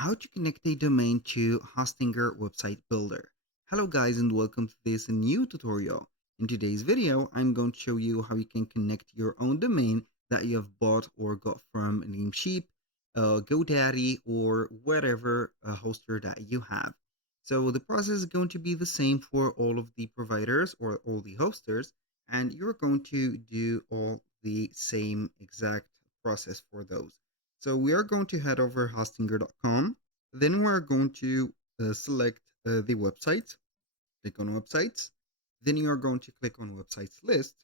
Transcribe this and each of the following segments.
how to connect a domain to Hostinger website builder. Hello guys and welcome to this new tutorial. In today's video, I'm going to show you how you can connect your own domain that you have bought or got from Namecheap, GoDaddy, or whatever hoster that you have. So the process is going to be the same for all of the providers or all the hosters, and you're going to do all the same exact process for those. So we are going to head over hostinger.com. Then we're going to select the website, click on websites. Then you are going to click on websites list.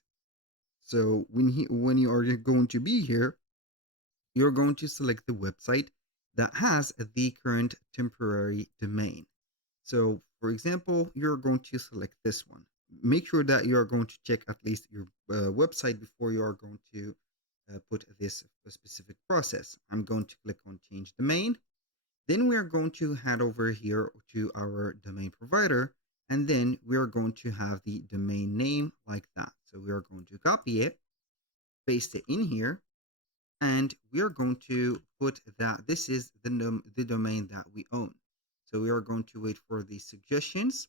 So when you are going to be here, you're going to select the website that has the current temporary domain. So for example, you're going to select this one. Make sure that you are going to check at least your website before you are going to put this specific process. I'm going to click on change domain. Then we are going to head over here to our domain provider, and then we are going to have the domain name like that. So we are going to copy it, paste it in here, and we are going to put that this is the domain that we own. So we are going to wait for the suggestions,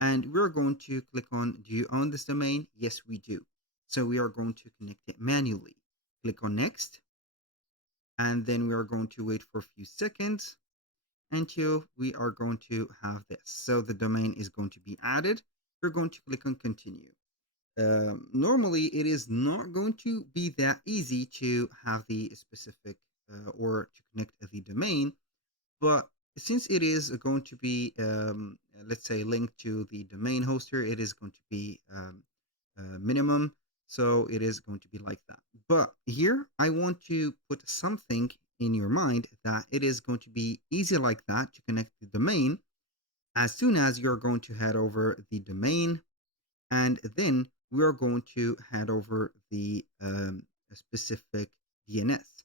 and we're going to click on, do you own this domain? Yes, we do. So we are going to connect it manually. Click on next, and then we are going to wait for a few seconds until we are going to have this. So the domain is going to be added. We're going to click on continue. Normally, it is not going to be that easy to have the specific or to connect the domain, but since it is going to be, let's say, linked to the domain hoster, it is going to be minimum. So it is going to be like that. But here, I want to put something in your mind that it is going to be easy like that to connect the domain as soon as you're going to head over the domain, and then we are going to head over the specific DNS.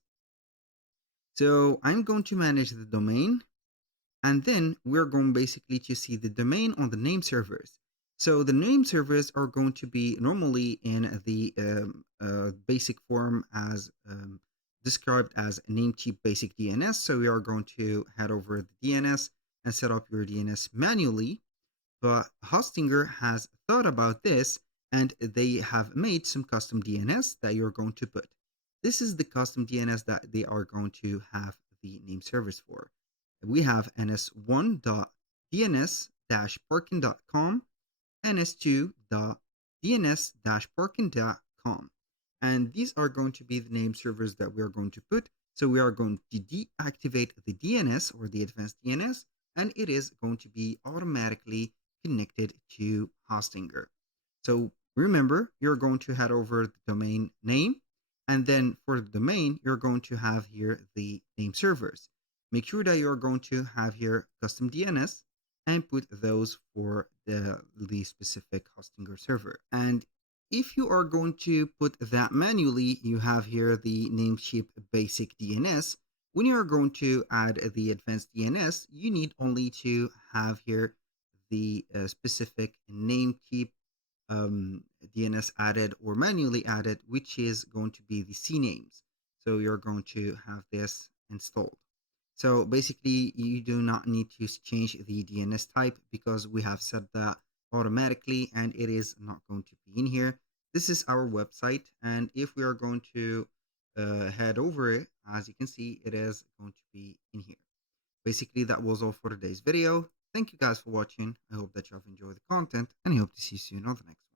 So I'm going to manage the domain, and then we're going basically to see the domain on the name servers. So the name servers are going to be normally in the basic form as described as Namecheap basic DNS. So we are going to head over the DNS and set up your DNS manually. But Hostinger has thought about this, and they have made some custom DNS that you're going to put. This is the custom DNS that they are going to have the name servers for. We have ns1.dns-parking.com, ns2.dns-parking.com. And these are going to be the name servers that we're going to put. So we are going to deactivate the DNS or the advanced DNS, and it is going to be automatically connected to Hostinger. So remember, you're going to head over the domain name, and then for the domain, you're going to have here the name servers. Make sure that you're going to have here custom DNS and put those for the specific Hostinger server. And if you are going to put that manually, you have here the Namecheap basic DNS. When you are going to add the advanced DNS, you need only to have here the specific Namecheap DNS added or manually added, which is going to be the CNAMEs. So you're going to have this installed. So basically, you do not need to change the DNS type because we have set that automatically and it is not going to be in here. This is our website, and if we are going to head over it, as you can see, it is going to be in here. Basically, that was all for today's video. Thank you guys for watching. I hope that you have enjoyed the content, and I hope to see you soon on the next